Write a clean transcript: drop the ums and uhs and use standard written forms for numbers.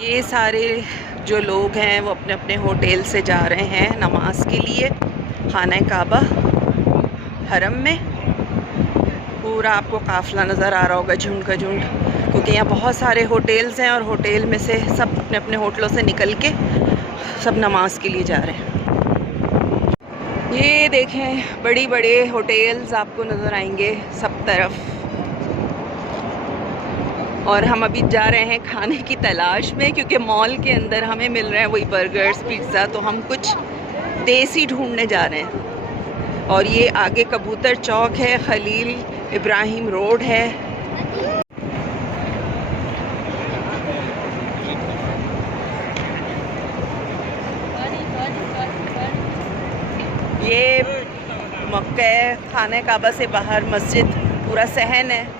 ये सारे जो लोग हैं वो अपने अपने होटल से जा रहे हैं नमाज के लिए खाना काबा हरम में। पूरा आपको काफ़िला नज़र आ रहा होगा, झुंड का झुंड, क्योंकि यहाँ बहुत सारे होटल्स हैं और होटल में से सब अपने अपने होटलों से निकल के सब नमाज के लिए जा रहे हैं। ये देखें बड़ी बड़े होटल्स आपको नज़र आएंगे सब तरफ, और हम अभी जा रहे हैं खाने की तलाश में, क्योंकि मॉल के अंदर हमें मिल रहे हैं वही बर्गर्स पिज़्ज़ा, तो हम कुछ देसी ढूंढने जा रहे हैं। और ये आगे कबूतर चौक है, खलील इब्राहिम रोड है। ये मक्का खाने काबा से बाहर मस्जिद पूरा सहन है।